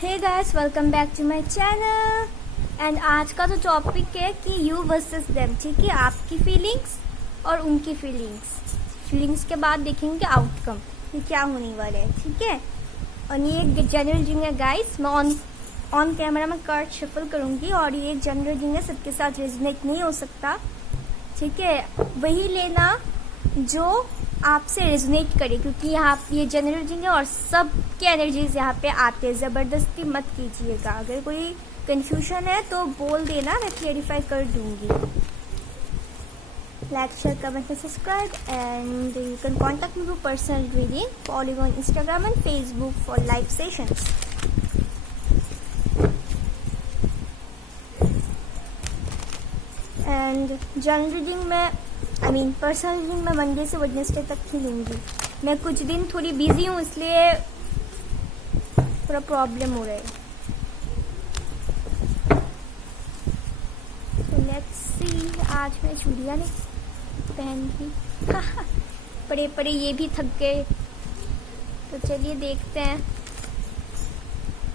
Hey guys, welcome back to my channel. And आज का जो टॉपिक है कि यू वर्सेस देम। ठीक है, आपकी फीलिंग्स और उनकी फीलिंग्स के बाद देखेंगे आउटकम ये क्या होने वाला है। ठीक है, और ये एक जनरल जिंग है गाइस। मैं ऑन कैमरा में कार्ड शफल करूंगी और ये एक जनरल जिंग है, सबके साथ रेजोनेट नहीं हो सकता। ठीक है, वही लेना जो आपसे रेजोनेट करे, क्योंकि यहाँ ये जनरल जिंग है और सब के एनर्जीज यहाँ पे आते हैं। ज़बरदस्ती मत कीजिएगा। अगर कोई कंफ्यूजन है तो बोल देना, मैं क्लियरिफाई कर दूंगी। Like, share, comment, subscribe and you can contact me for personal reading, follow on Instagram and Facebook for live sessions. And general reading में पर्सनल रीडिंग मैं मंडे से वेडनेसडे तक ही लूँगी। मैं कुछ दिन थोड़ी बिजी हूँ, इसलिए थोड़ा प्रॉब्लम हो रहा है। तो लेट्स सी, आज मैं चूड़ियाँ नहीं पहन पड़े पड़े ये भी थक गए। तो चलिए देखते हैं।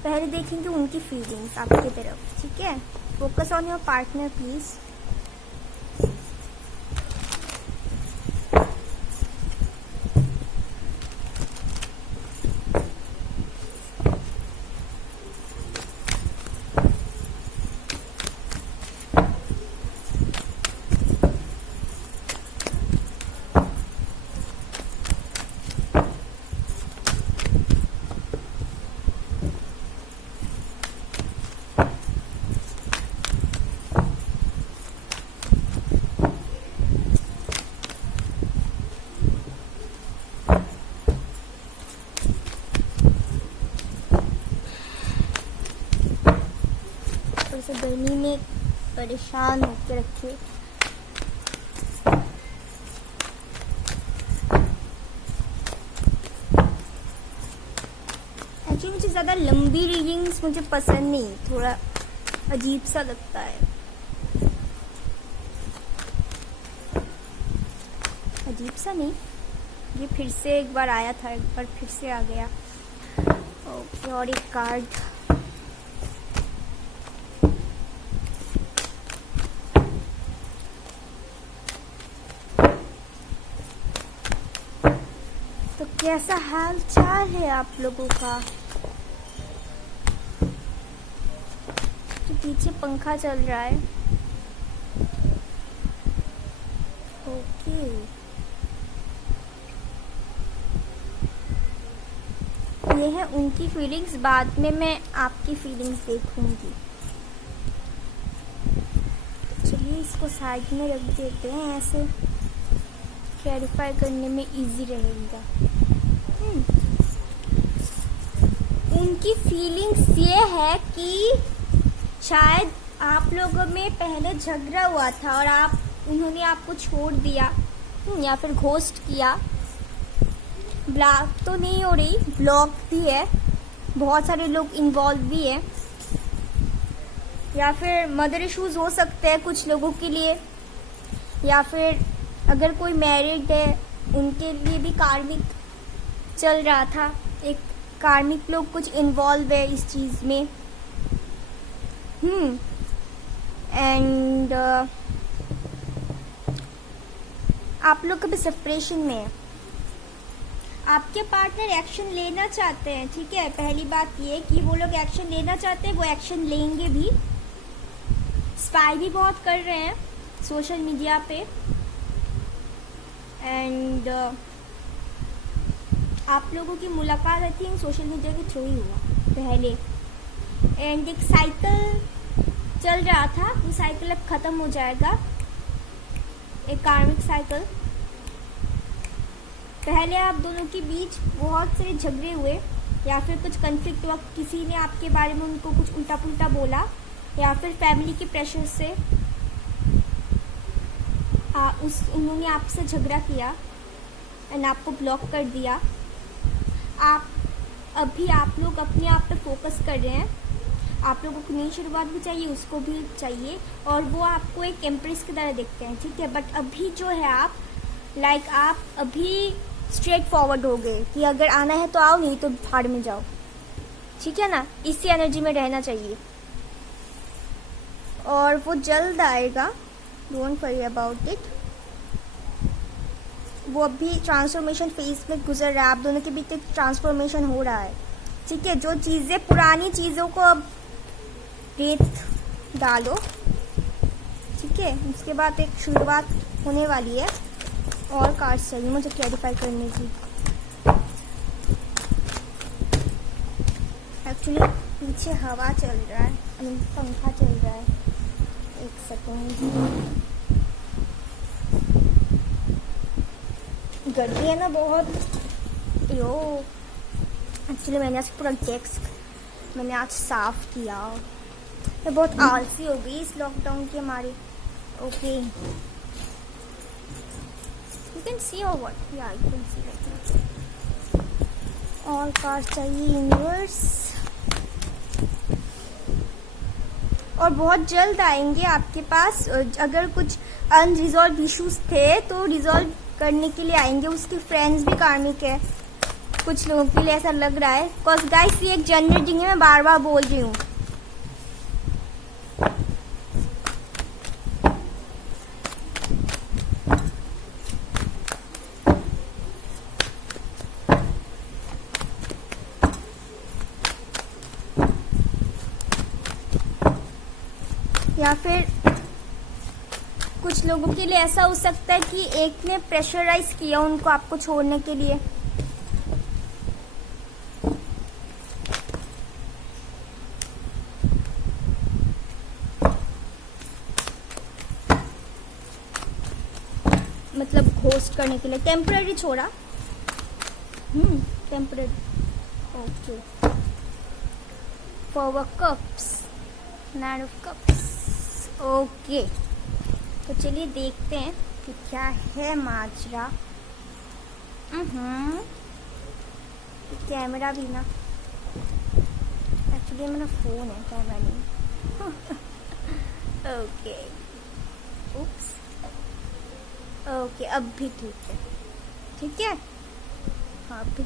पहले देखेंगे उनकी फीलिंग्स आपकी तरफ। ठीक है, focus on your partner please. से गर्मी में परेशान होकर रखे। एक्चुअली मुझे ज़्यादा लंबी रीडिंग्स मुझे पसंद नहीं, थोड़ा अजीब सा लगता है। अजीब सा नहीं, ये फिर से एक बार आया था, एक बार फिर से आ गया। ओके, और एक कार्ड। तो कैसा हाल चाल है आप लोगों का? तो पीछे पंखा चल रहा है। ओके, ये है उनकी फीलिंग्स। बाद में मैं आपकी फीलिंग्स देखूंगी। तो चलिए इसको साइड में रख देते हैं, ऐसे क्लैरिफाई करने में इजी रहेगा। उनकी फीलिंग्स ये है कि शायद आप लोगों में पहले झगड़ा हुआ था और उन्होंने आपको छोड़ दिया या फिर घोस्ट किया। ब्लॉक तो नहीं हो रही, ब्लॉक भी है, बहुत सारे लोग इन्वॉल्व भी है, या फिर मदर इश्यूज हो सकते हैं कुछ लोगों के लिए, या फिर अगर कोई मैरिड है उनके लिए भी कार्मिक चल रहा था। एक कार्मिक लोग कुछ इन्वॉल्व है इस चीज में। एंड आप लोग कभी सेपरेशन में है। आपके पार्टनर एक्शन लेना चाहते हैं। ठीक है, पहली बात ये कि वो लोग एक्शन लेना चाहते हैं, वो एक्शन लेंगे भी। स्पाई भी बहुत कर रहे हैं सोशल मीडिया पे। एंड आप लोगों की मुलाकात आई थिंक सोशल मीडिया के थ्रू ही हुआ पहले। एंड एक साइकिल चल रहा था, वो साइकिल अब खत्म हो जाएगा। एक कार्मिक साइकिल। पहले आप दोनों के बीच बहुत सारे झगड़े हुए, या फिर कुछ कन्फ्लिक्ट हुआ, किसी ने आपके बारे में उनको कुछ उल्टा पुल्टा बोला, या फिर फैमिली के प्रेशर से उन्होंने आपसे झगड़ा किया एंड आपको ब्लॉक कर दिया। आप लोग अपने आप पे फोकस कर रहे हैं। आप लोगों को नई शुरुआत भी चाहिए, उसको भी चाहिए, और वो आपको एक एम्प्रेस की तरह देखते हैं। ठीक है, बट अभी जो है आप अभी स्ट्रेट फॉरवर्ड हो गए कि अगर आना है तो आओ, नहीं तो भाड़ में जाओ। ठीक है ना, इसी एनर्जी में रहना चाहिए। और वो जल्द आएगा, डोंट वरी अबाउट इट। वो अभी ट्रांसफॉर्मेशन फेज में गुजर रहा है, आप दोनों के बीच एक ट्रांसफॉर्मेशन हो रहा है। ठीक है, जो चीज़ें पुरानी चीज़ों को अब रेत डालो, ठीक है, उसके बाद एक शुरुआत होने वाली है। और कार्ड्स चाहिए मुझे क्लैरिफाई करने की। एक्चुअली पीछे हवा चल रहा है, पंखा चल रहा है। एक सेकेंड, गर्मी है ना बहुत। यो एक्चुअली मैंने आज पूरा डेस्क मैंने आज साफ किया। मैं बहुत आलसी हो गई इस लॉकडाउन के मारे। ओके, यू कैन सी और व्हाट, या यू कैन सी लाइक और कार्ड चाहिए यूनिवर्स। और बहुत जल्द आएंगे आपके पास। अगर कुछ अनरिजॉल्व इश्यूज थे तो रिजॉल्व करने के लिए आएंगे। उसके फ्रेंड्स भी कार्मिक है, कुछ लोगों के लिए ऐसा लग रहा है। बिकॉज गाइस ये एक जनरेटिंग है, मैं बार बार बोल रही हूँ। या फिर कुछ लोगों के लिए ऐसा हो सकता है कि एक ने प्रेशराइज किया उनको आपको छोड़ने के लिए। मतलब घोस्ट करने के लिए, टेम्पररी छोड़ा। Temporary, okay. Four of cups, nine of cups, okay. तो चलिए देखते हैं कि क्या है माजरा। कैमरा भी ना, एक्चुअली मेरा फोन है, कैमरा नहीं। ओके, उप्स, ओके, अब भी ठीक है, ठीक है, हाँ भी।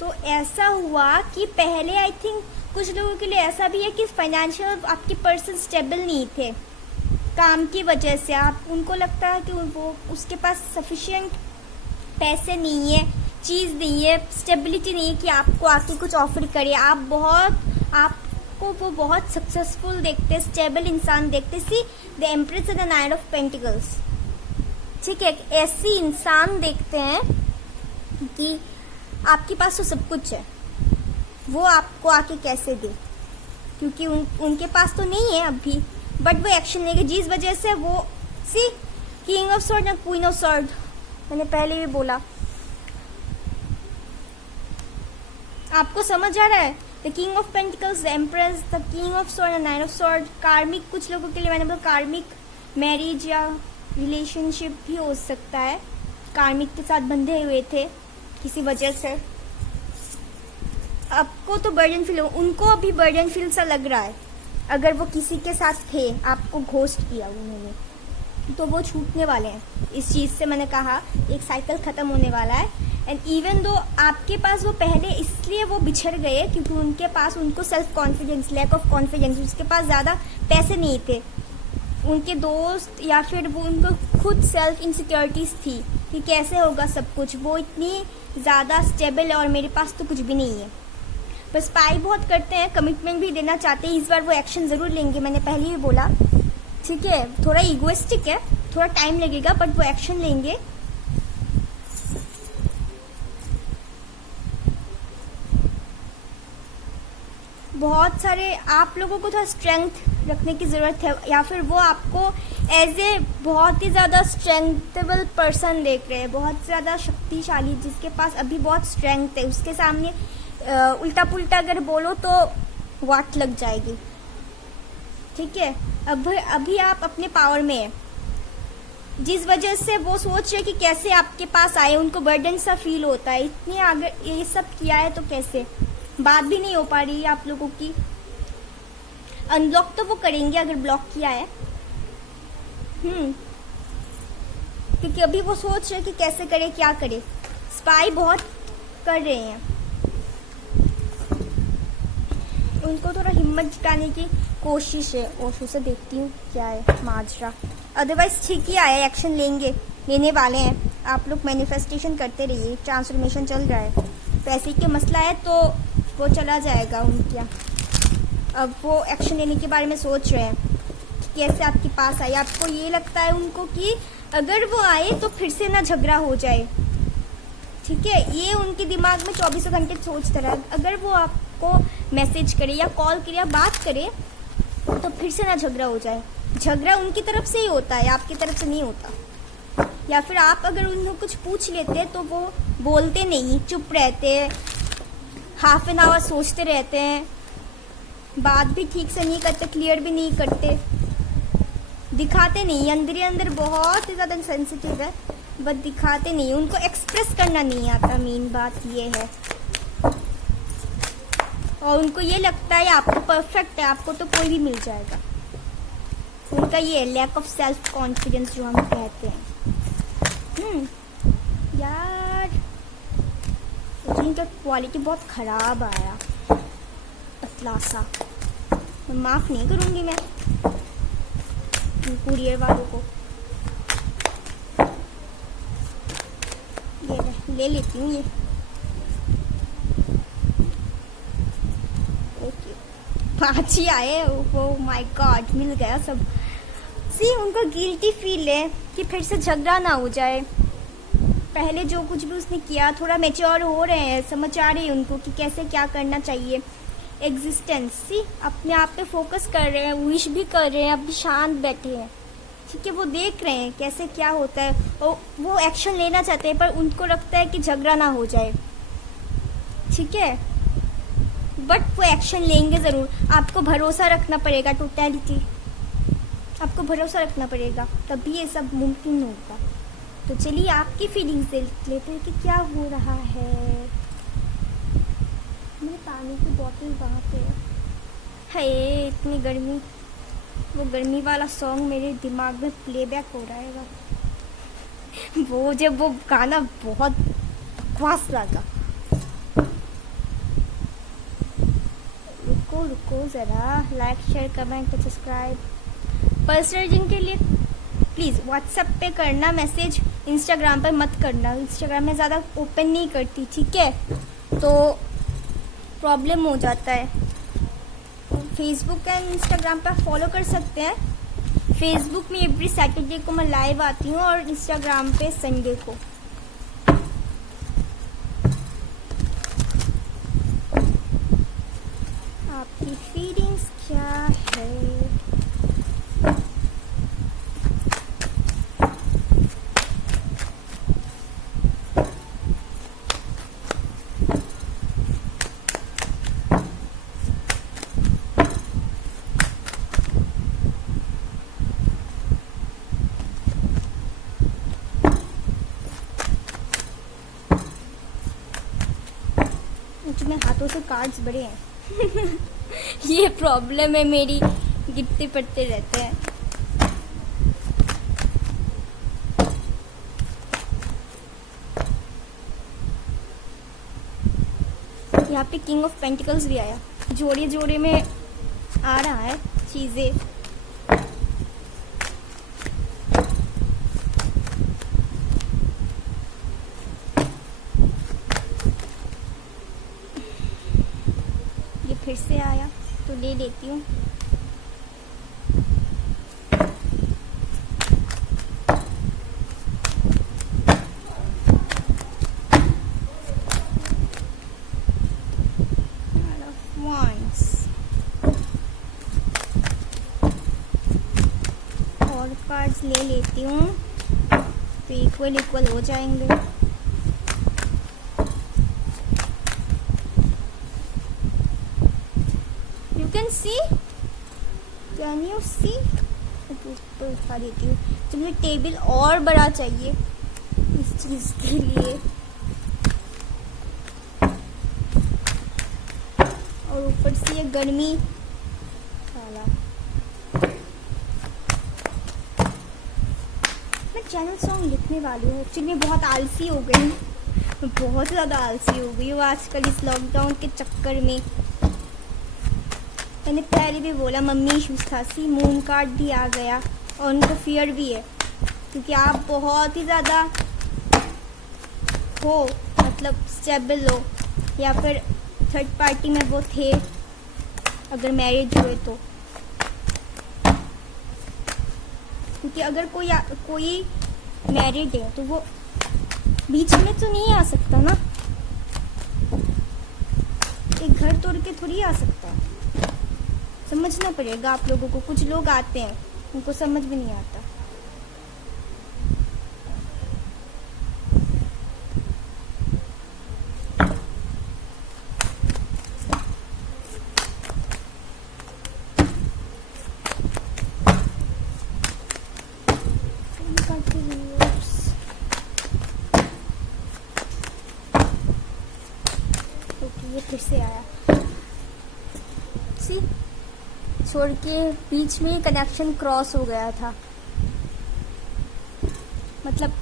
तो ऐसा हुआ कि पहले आई थिंक कुछ लोगों के लिए ऐसा भी है कि फाइनेंशियल आपके पर्सन स्टेबल नहीं थे काम की वजह से। आप उनको लगता है कि वो उसके पास सफिशिएंट पैसे नहीं है, चीज़ नहीं है, स्टेबिलिटी नहीं है कि आपको आके कुछ ऑफर करे। आपको वो बहुत सक्सेसफुल देखते, स्टेबल इंसान देखते। See the empress and the nine of pentacles, ठीक है, ऐसी इंसान देखते हैं कि आपके पास तो सब कुछ है, वो आपको आके कैसे दे, क्योंकि उनके पास तो नहीं है अभी, बट वो एक्शन लेंगे जिस वजह से वो सी किंग ऑफ सॉर्ड या क्वीन ऑफ सॉर्ड, मैंने पहले भी बोला। आपको समझ आ रहा है? The king of pentacles, the empress, the king of sword and nine of sword. कार्मिक, कुछ लोगों के लिए मैंने बोला कार्मिक मैरिज या रिलेशनशिप भी हो सकता है, कार्मिक के साथ बंधे हुए थे किसी वजह से। आपको तो बर्डन फील हो, उनको अभी बर्डन फील सा लग रहा है। अगर वो किसी के साथ थे, आपको घोस्ट किया उन्होंने, तो वो छूटने वाले हैं इस चीज़ से। मैंने कहा एक साइकिल ख़त्म होने वाला है। एंड इवन दो आपके पास वो पहले इसलिए वो बिछड़ गए क्योंकि उनके पास उनको self confidence, lack of confidence, उसके पास ज़्यादा पैसे नहीं थे, उनके दोस्त या फिर वो उनको खुद सेल्फ इनसिक्योरिटीज़ थी कि कैसे होगा सब कुछ, वो इतनी ज़्यादा स्टेबल है और मेरे पास तो कुछ भी नहीं है। बस स्पाई बहुत करते हैं, कमिटमेंट भी देना चाहते हैं, इस बार वो एक्शन ज़रूर लेंगे, मैंने पहले ही बोला, ठीक है। थोड़ा ईगोइस्टिक है, थोड़ा टाइम लगेगा, बट वो एक्शन लेंगे। बहुत सारे आप लोगों को थोड़ा स्ट्रेंथ रखने की ज़रूरत है, या फिर वो आपको एज ए बहुत ही ज़्यादा स्ट्रेंथेबल पर्सन देख रहे हैं, बहुत ज़्यादा शक्तिशाली, जिसके पास अभी बहुत स्ट्रेंथ है। उसके सामने उल्टा पुल्टा अगर बोलो तो वाट लग जाएगी, ठीक है। अभी आप अपने पावर में है, जिस वजह से वो सोच रहे कि कैसे आपके पास आए, उनको बर्डन सा फील होता है। इतनी आगे ये सब किया है तो कैसे, बात भी नहीं हो पा रही है आप लोगों की। अनब्लॉक तो वो करेंगे अगर ब्लॉक किया है, क्योंकि अभी वो सोच रहे कि कैसे करे, क्या करे। स्पाई बहुत कर रहे हैं, उनको थोड़ा हिम्मत जुटाने की कोशिश है। ओशो से देखती हूँ क्या है माजरा। अदरवाइज ठीक ही आया, एक्शन लेने वाले हैं। आप लोग मैनिफेस्टेशन करते रहिए, ट्रांसफॉर्मेशन चल रहा है। पैसे के मसला है तो वो चला जाएगा उनका। अब वो एक्शन लेने के बारे में सोच रहे हैं कि कैसे आपके पास आए। आपको ये लगता है उनको कि अगर वो आए तो फिर से ना झगड़ा हो जाए, ठीक है। ये उनके दिमाग में 24 घंटे सोचता रहा। अगर वो आपको मैसेज करे या कॉल करे या बात करे तो फिर से ना झगड़ा हो जाए। झगड़ा उनकी तरफ से ही होता है, आपकी तरफ से नहीं होता। या फिर आप अगर उनको कुछ पूछ लेते हैं तो वो बोलते नहीं, चुप रहते हैं, हाफ एन आवर सोचते रहते हैं, बात भी ठीक से नहीं करते, क्लियर भी नहीं करते, दिखाते नहीं। अंदर ही अंदर बहुत ही ज़्यादा सेंसिटिव है, बट दिखाते नहीं। उनको एक्सप्रेस करना नहीं आता, मेन बात ये है। और उनको ये लगता है आपको परफेक्ट है, आपको तो कोई भी मिल जाएगा। उनका ये लैक ऑफ सेल्फ कॉन्फिडेंस जो हम कहते हैं। यार इनका क्वालिटी बहुत ख़राब आया, पतला सा। माफ़ नहीं करूँगी मैं कुरियर वालों को। ये ले लेती हूँ ये। ओके, 5 ही आए। ओह माय गॉड, मिल गया सब। सी उनको गिल्टी फील है कि फिर से झगड़ा ना हो जाए। पहले जो कुछ भी उसने किया, थोड़ा मैच्योर हो रहे हैं, समझ आ रही है उनको कि कैसे क्या करना चाहिए। एग्जिस्टेंस, सी अपने आप पे फोकस कर रहे हैं, विश भी कर रहे हैं, अभी शांत बैठे हैं, ठीक है। वो देख रहे हैं कैसे क्या होता है और वो एक्शन लेना चाहते हैं, पर उनको लगता है कि झगड़ा ना हो जाए, ठीक है। बट वो एक्शन लेंगे ज़रूर। आपको भरोसा रखना पड़ेगा, टोटलिटी आपको भरोसा रखना पड़ेगा, तभी ये सब मुमकिन होगा। तो चलिए आपकी फीलिंग्स देख लेते हैं कि क्या हो रहा है। मेरे पानी की बोतल वहाँ पे है। इतनी गर्मी, वो गर्मी वाला सॉन्ग मेरे दिमाग में प्लेबैक हो रहा है। वो जब वो गाना बहुत बकवास लगा। रुको ज़रा, like share comment subscribe. Personal के लिए प्लीज़ व्हाट्सएप पे करना मैसेज, इंस्टाग्राम पे मत करना। इंस्टाग्राम में ज़्यादा ओपन नहीं करती, ठीक है, तो प्रॉब्लम हो जाता है। फेसबुक एंड इंस्टाग्राम पर फॉलो कर सकते हैं। फेसबुक में एवरी सैटरडे को मैं लाइव आती हूँ और इंस्टाग्राम पे संडे को। आपकी फीलिंग्स क्या है? में हाथों से कार्ड्स बड़े हैं। ये प्रॉब्लम है मेरी, गिरते पड़ते रहते हैं। यहाँ पे किंग ऑफ पेंटिकल्स भी आया, जोड़े जोड़े में आ रहा है चीजें। फिर से आया तो ले लेती हूँ। और कार्ड्स ले लेती हूँ तो इक्वल हो जाएंगे। Can you see? ऊपर उठा देती हूँ। तो मुझे टेबल और बड़ा चाहिए इस चीज के लिए। और ऊपर से ये गर्मी साला। मैं चैनल सॉन्ग लिखने वाली हूँ। एक्चुअली मैं बहुत आलसी हो गई हूँ, बहुत ज़्यादा आलसी हो गई हूँ आजकल इस लॉकडाउन के चक्कर में। मैंने पहले भी बोला मम्मी इश्यूज था। सी मून कार्ड भी आ गया और उनको फियर भी है क्योंकि आप बहुत ही ज़्यादा हो, मतलब स्टेबल हो, या फिर थर्ड पार्टी में वो थे अगर मैरिज हुए तो। क्योंकि अगर कोई मैरिड है तो वो बीच में तो नहीं आ सकता ना, एक घर तोड़ के थोड़ी आ सकता है। समझना पड़ेगा आप लोगों को। कुछ लोग आते हैं उनको समझ भी नहीं आता। ये फिर से आया। सी छोड़ के बीच में कनेक्शन क्रॉस हो गया था, मतलब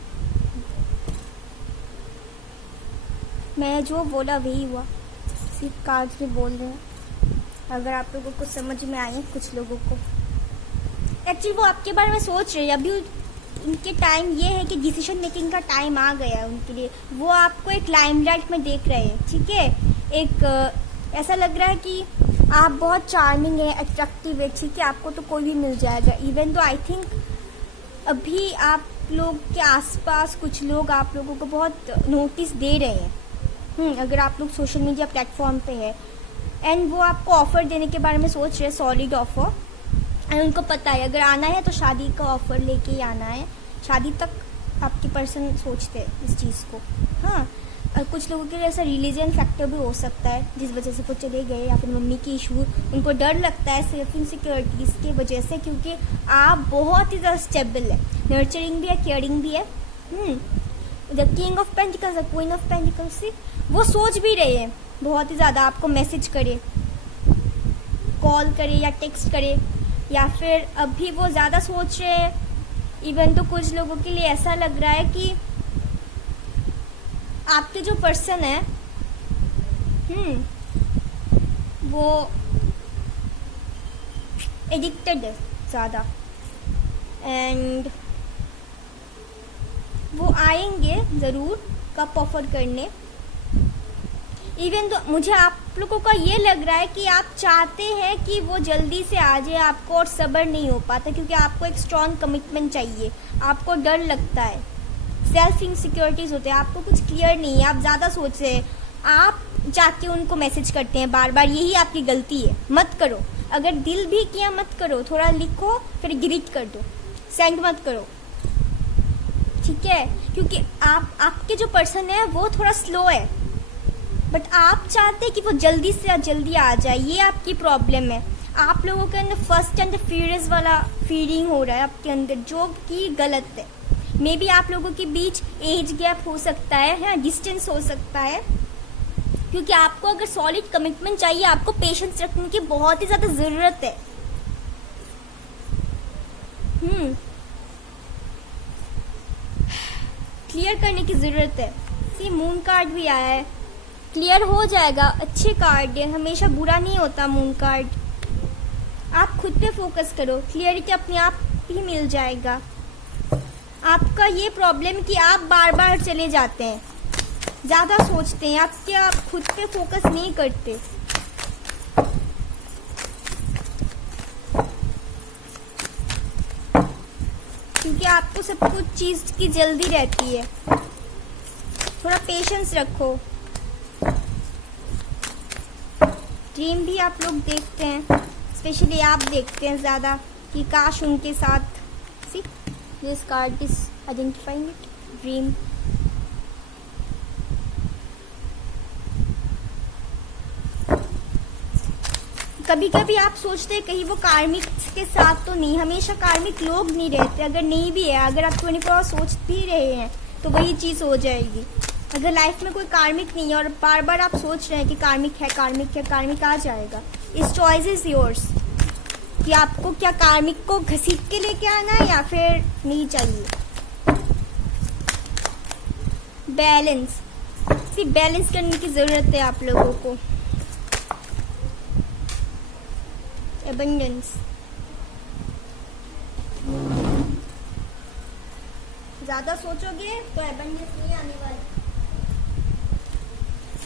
मैं जो बोला वही हुआ। सिर्फ कार्ड में बोल रहे हैं। अगर आप लोगों को समझ में आए, कुछ लोगों को एक्चुअली वो आपके बारे में सोच रहे हैं। अभी उनके टाइम ये है कि डिसीजन मेकिंग का टाइम आ गया है उनके लिए। वो आपको एक लाइमलाइट में देख रहे हैं, ठीक है। एक ऐसा लग रहा है कि आप बहुत चार्मिंग है, अट्रैक्टिव है, ठीक है। आपको तो कोई भी मिल जाएगा। इवन तो आई थिंक अभी आप लोग के आसपास कुछ लोग आप लोगों को बहुत नोटिस दे रहे हैं। अगर आप लोग सोशल मीडिया प्लेटफॉर्म पे है एंड वो आपको ऑफर देने के बारे में सोच रहे हैं, सॉलिड ऑफर। एंड उनको पता है अगर आना है तो शादी का ऑफर लेके ही आना है। शादी तक आपके पर्सन सोचते हैं इस चीज़ को। हाँ, और कुछ लोगों के लिए ऐसा रिलीजन फैक्टर भी हो सकता है जिस वजह से वो चले गए, या फिर मम्मी की इशू, उनको डर लगता है सिर्फ इनसिक्योरिटीज़ की वजह से। क्योंकि आप बहुत ही ज़्यादा स्टेबल है, नर्चरिंग भी है, केयरिंग भी है। The king of pentacles, the queen of pentacles से वो सोच भी रहे हैं बहुत ही ज़्यादा आपको मैसेज करे, कॉल करे या टेक्स्ट करे, या फिर अभी वो ज़्यादा सोच रहे हैं। इवन तो कुछ लोगों के लिए ऐसा लग रहा है कि आपके जो पर्सन है वो एडिक्टेड है ज़्यादा, एंड वो आएंगे ज़रूर कप ऑफर करने। इवन तो मुझे आप लोगों का ये लग रहा है कि आप चाहते हैं कि वो जल्दी से आ जाए आपको, और सब्र नहीं हो पाता क्योंकि आपको एक स्ट्रॉन्ग कमिटमेंट चाहिए। आपको डर लगता है, सेल्फ इनसिक्योरिटीज होते हैं, आपको कुछ क्लियर नहीं है, आप ज़्यादा सोच रहे हैं। आप जाके उनको मैसेज करते हैं बार बार, यही आपकी गलती है। मत करो। अगर दिल भी किया मत करो, थोड़ा लिखो फिर डिलीट कर दो, सेंड मत करो, ठीक है। क्योंकि आपके जो पर्सन है वो थोड़ा स्लो है, बट आप चाहते हैं कि वो जल्दी से जल्दी आ जाए। ये आपकी प्रॉब्लम है। आप लोगों के अंदर फर्स्ट एंड फ्यूरियस वाला फीलिंग हो रहा है आपके अंदर, जो कि गलत है। मे बी आप लोगों के बीच एज गैप हो सकता है, डिस्टेंस हो सकता है। क्योंकि आपको अगर सॉलिड कमिटमेंट चाहिए, आपको पेशेंस रखने की बहुत ही ज़्यादा ज़रूरत है। क्लियर करने की ज़रूरत है। सी मून कार्ड भी आया है, क्लियर हो जाएगा। अच्छे कार्ड है, हमेशा बुरा नहीं होता मून कार्ड। आप खुद पे फोकस करो, क्लियरिटी अपने आप ही मिल जाएगा। आपका ये प्रॉब्लम कि आप बार बार चले जाते हैं, ज़्यादा सोचते हैं, आप खुद पे फोकस नहीं करते। क्योंकि आपको सब कुछ चीज़ की जल्दी रहती है। थोड़ा पेशेंस रखो। ड्रीम भी आप लोग देखते हैं, स्पेशली आप देखते हैं ज़्यादा कि काश उनके साथ। See this card is identifying it, dream. कभी कभी आप सोचते हैं कहीं वो कार्मिक के साथ तो नहीं। हमेशा कार्मिक लोग नहीं रहते। अगर नहीं भी है, अगर आप 24 आवर सोच भी रहे हैं तो वही चीज़ हो जाएगी। अगर लाइफ में कोई कार्मिक नहीं है और बार बार आप सोच रहे हैं कि कार्मिक है, कार्मिक है, कार्मिक आ जाएगा। इस चॉइस इज योर्स कि आपको क्या कार्मिक को घसीट के लेके आना है या फिर नहीं चाहिए। बैलेंस, बैलेंस करने की ज़रूरत है आप लोगों को। एबंडेंस, ज़्यादा सोचोगे तो एबंडेंस नहीं आने वाला।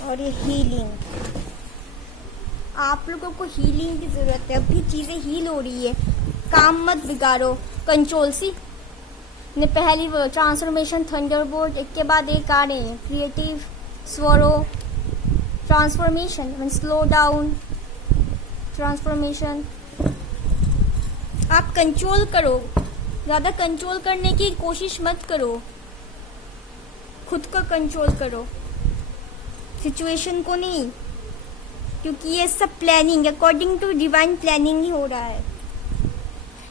और ये हीलिंग, आप लोगों को हीलिंग की ज़रूरत है, अभी चीज़ें हील हो रही है, काम मत बिगाड़ो। कंट्रोल सी ने पहली ट्रांसफॉर्मेशन, थंडरबोल्ट, एक के बाद एक आ रहे हैं, क्रिएटिव, स्वरो, ट्रांसफॉर्मेशन, स्लो डाउन, ट्रांसफॉर्मेशन। आप कंट्रोल करो, ज़्यादा कंट्रोल करने की कोशिश मत करो, खुद को कंट्रोल करो, सिचुएशन को नहीं, क्योंकि ये सब planning according to divine planning ही हो रहा है।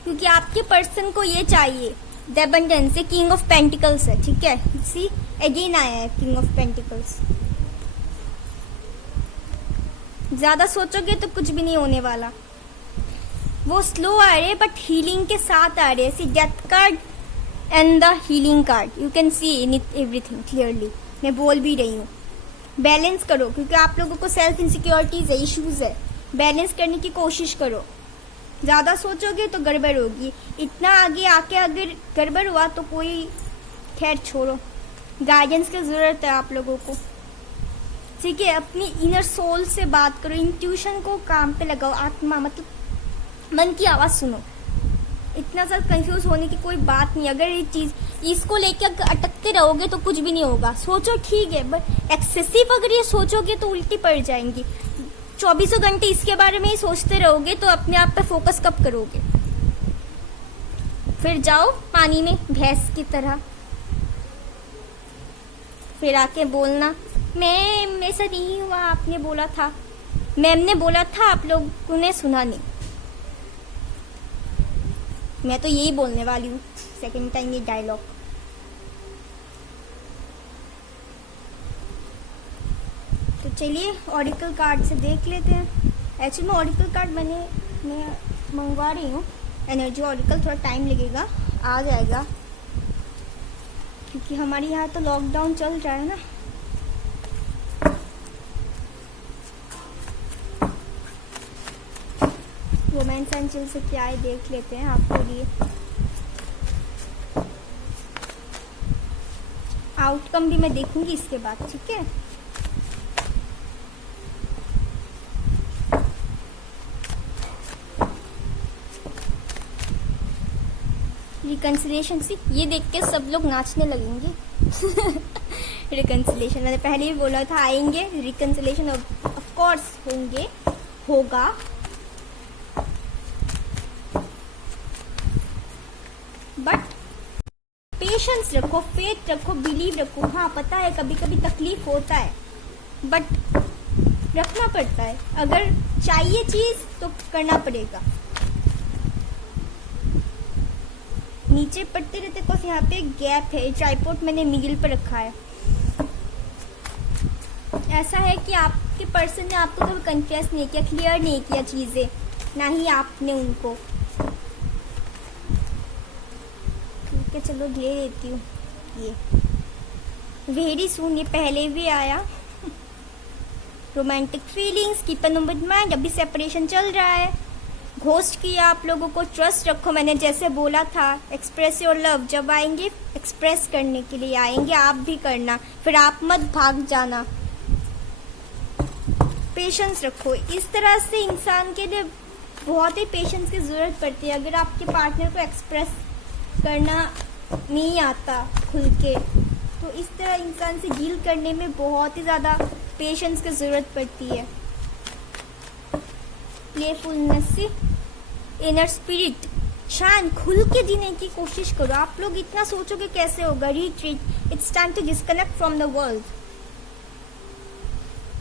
क्योंकि आपके पर्सन को ये चाहिए, द एबंडेंस, ये किंग ऑफ पेंटिकल्स है, ठीक है, सी अगेन आया है किंग ऑफ पेंटिकल्स। ज्यादा सोचोगे तो कुछ भी नहीं होने वाला। वो स्लो आ रहे बट हीलिंग के साथ आ रहे, see death card and the healing card, you can see in it everything clearly. मैं बोल भी रही हूँ, बैलेंस करो, क्योंकि आप लोगों को सेल्फ इनसिक्योरिटीज है, इश्यूज है, बैलेंस करने की कोशिश करो। ज़्यादा सोचोगे तो गड़बड़ होगी, इतना आगे आके अगर गड़बड़ हुआ तो कोई, खैर छोड़ो, गाइडेंस की ज़रूरत है आप लोगों को, ठीक है। अपनी इनर सोल से बात करो, इंट्यूशन को काम पे लगाओ, आत्मा मतलब मन की आवाज़ सुनो। इतना सा कंफ्यूज होने की कोई बात नहीं। अगर ये चीज़ इसको लेकर अटकते रहोगे तो कुछ भी नहीं होगा। सोचो ठीक है, बट एक्सेसिव अगर ये सोचोगे तो उल्टी पड़ जाएंगी। 24 घंटे इसके बारे में ही सोचते रहोगे तो अपने आप पे फोकस कब करोगे? फिर जाओ पानी में भैंस की तरह, फिर आके बोलना मैम ऐसा नहीं हुआ, आपने बोला था, मैम ने बोला था, आप लोगों ने सुना नहीं। मैं तो यही बोलने वाली हूँ सेकंड टाइम ये डायलॉग। तो चलिए ऑरिकल कार्ड से देख लेते हैं। एक्चुअली में ऑरिकल कार्ड मैं मंगवा रही हूँ, एनर्जी ऑरिकल, थोड़ा टाइम लगेगा, आ जाएगा, क्योंकि हमारे यहाँ तो लॉकडाउन चल रहा है ना। रोमांस एंजल से क्या है देख लेते हैं आपके लिए। आउटकम भी मैं देखूंगी इसके बाद, ठीक है। रिकंसिलेशन, सी ये देख के सब लोग नाचने लगेंगे। रिकंसिलेशन मैंने पहले ही बोला था आएंगे, रिकंसिलेशन ऑफ कोर्स होगा। बट पेशेंस रखो, फेथ रखो, बिलीव रखो। हाँ पता है कभी कभी तकलीफ होता है, बट रखना पड़ता है। अगर चाहिए चीज तो करना पड़ेगा। नीचे पड़ते रहते कुछ, यहाँ पे गैप है, ट्राइपॉड मैंने मिडिल पर रखा है। ऐसा है कि आपके पर्सन ने आपको कभी कन्फेस नहीं किया, क्लियर नहीं किया चीजें, ना ही आपने उनको। ठीक है चलो ले लेती हूँ ये। वेरी सून, ये पहले भी आया। Romantic feelings, keep an open mind, अभी सेपरेशन चल रहा है। घोस्ट किया आप लोगों को, ट्रस्ट रखो, मैंने जैसे बोला था। एक्सप्रेस योर लव, जब आएंगे एक्सप्रेस करने के लिए आएंगे, आप भी करना, फिर आप मत भाग जाना। पेशेंस रखो, इस तरह से इंसान के लिए बहुत ही पेशेंस की जरूरत पड़ती है। अगर आपके पार्टनर को एक्सप्रेस करना नहीं आता खुल के, तो इस तरह इंसान से डील करने में बहुत ही ज़्यादा पेशेंस की ज़रूरत पड़ती है। प्लेफुलनेस से इनर स्पिरिट, शांत खुल के जीने की कोशिश करो। आप लोग इतना सोचोगे कैसे होगा? Retreat, it's time to disconnect from the world.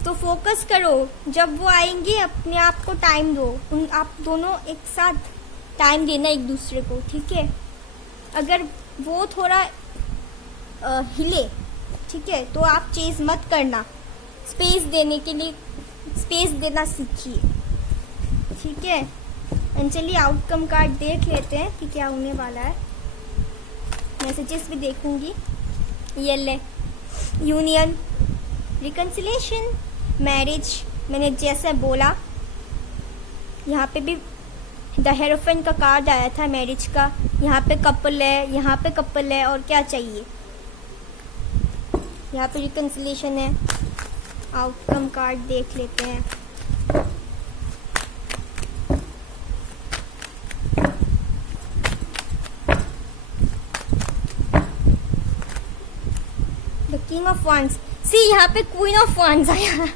तो फोकस करो, जब वो आएंगे अपने आप को टाइम दो, आप दोनों एक साथ टाइम देना एक दूसरे को, ठीक है। अगर वो थोड़ा हिले, ठीक है, तो आप चेज मत करना, स्पेस देने के लिए स्पेस देना सीखिए, ठीक है। चलिए आउटकम कार्ड देख लेते हैं कि क्या होने वाला है। मैसेजेस भी देखूंगी। ये ले, यूनियन, रिकंसिलेशन, मैरिज, मैंने जैसे बोला यहाँ पे भी द हेरोफेंट का कार्ड आया था मैरिज का, यहाँ पे कपल है, यहाँ पे कपल है, और क्या चाहिए, यहाँ पे रिकंसिलिएशन है। आउटकम कार्ड देख लेते हैं। द किंग ऑफ वांड्स, सी यहाँ पे क्वीन ऑफ वांड्स आया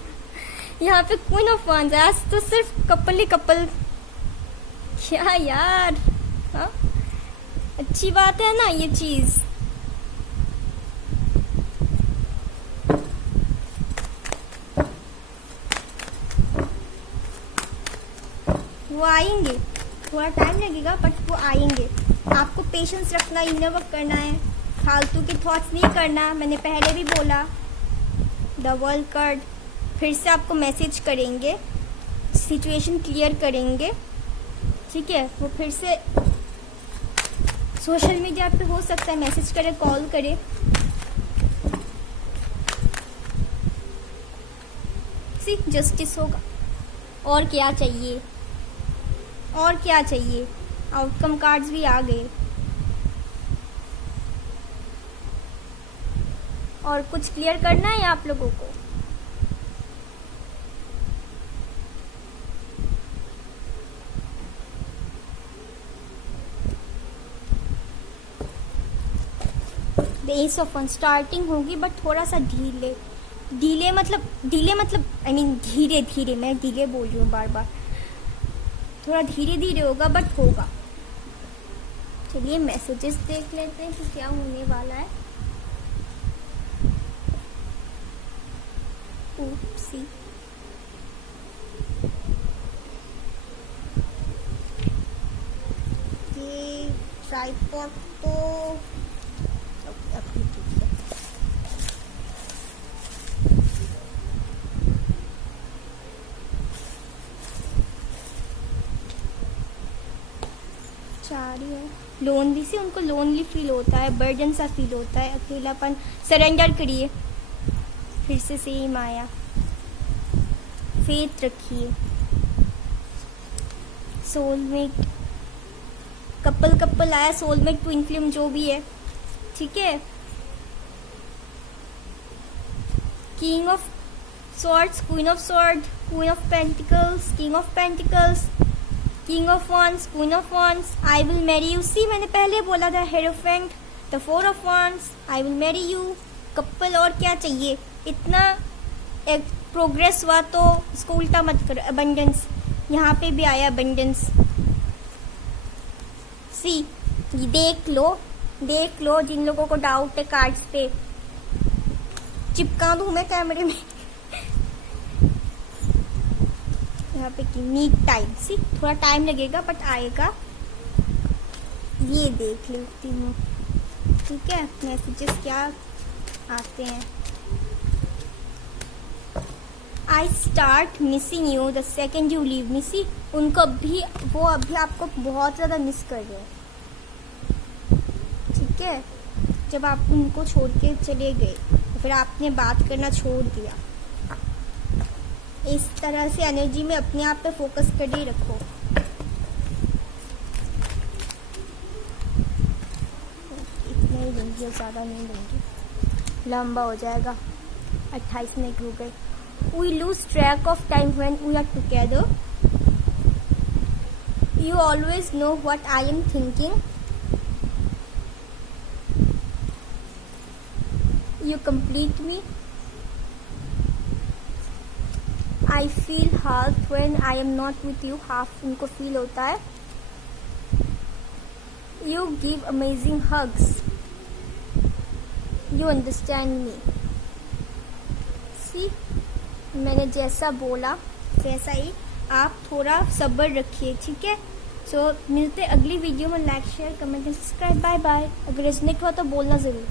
यहाँ पे क्वीन ऑफ वांड्स आया, तो सिर्फ कपल ही कपल, क्या यार। हाँ, अच्छी बात है ना ये चीज। वो आएंगे, थोड़ा टाइम लगेगा बट वो आएंगे। आपको पेशेंस रखना, इनर वर्क करना है, फालतू के थॉट्स नहीं करना। मैंने पहले भी बोला। द वर्ल्ड कार्ड फिर से आपको मैसेज करेंगे, सिचुएशन क्लियर करेंगे, ठीक है। वो फिर से सोशल मीडिया पे हो सकता है मैसेज करे, कॉल करे। सी जस्टिस होगा। और क्या चाहिए, और क्या चाहिए। आउटकम कार्ड्स भी आ गए। और कुछ क्लियर करना है आप लोगों को। The S of one starting होगी बट थोड़ा सा धीरे मतलब आई मीन धीरे धीरे, मैं धीरे बोल रही हूँ बार बार, थोड़ा धीरे धीरे होगा बट होगा। चलिए मैसेजेस देख लेते हैं कि क्या होने वाला है। ओप्सी, ये ट्राइपॉड तो अभी ठीक है। चारी है। लोनली से उनको लोनली फील होता है, बर्डन सा फील होता है, अकेलापन। सरेंडर करिए, फिर से सेम आया। फेथ रखिए। सोलमेट, कपल आया, सोलमेट, ट्विन फ्लेम जो भी है, ठीक है। King of swords, queen of sword, queen of pentacles, king of pentacles, king of wands, queen of wands, I will marry you. See मैंने पहले बोला था hierophant, the four of wands, I will marry you, couple. और क्या चाहिए। इतना एक progress हुआ तो इसको उल्टा मत करो। अबंडेंस, यहाँ पे भी आया अबंडेंस। सी देख लो जिन लोगों को डाउट है कार्ड्स पे, चिपका दूं मैं कैमरे में यहाँ पे की नीड टाइम। सी थोड़ा टाइम लगेगा बट आएगा। ये देख लेती हूँ, ठीक है, मैसेजेस क्या आते हैं। I start missing you the second you leave me. See उनको वो अभी आपको बहुत ज़्यादा मिस कर रहे हैं, ठीक है। जब आप उनको छोड़ के चले गए तो फिर आपने बात करना छोड़ दिया। इस तरह से एनर्जी में अपने आप पे फोकस कर ही रखो। इतने ही लेंगे, ज़्यादा नहीं लेंगे, लंबा हो जाएगा। 28 मिनट हो गए। We lose track of time when we are together. You always know what I am thinking. You complete me. I feel half when I am not with you. Half उनको feel होता है। You give amazing hugs. You understand me. See? मैंने जैसा बोला वैसा ही आप थोड़ा सब्र रखिए, ठीक है। सो मिलते अगली वीडियो में। Like share comment subscribe. Bye bye. अगर रेजोनेट हुआ तो बोलना ज़रूर।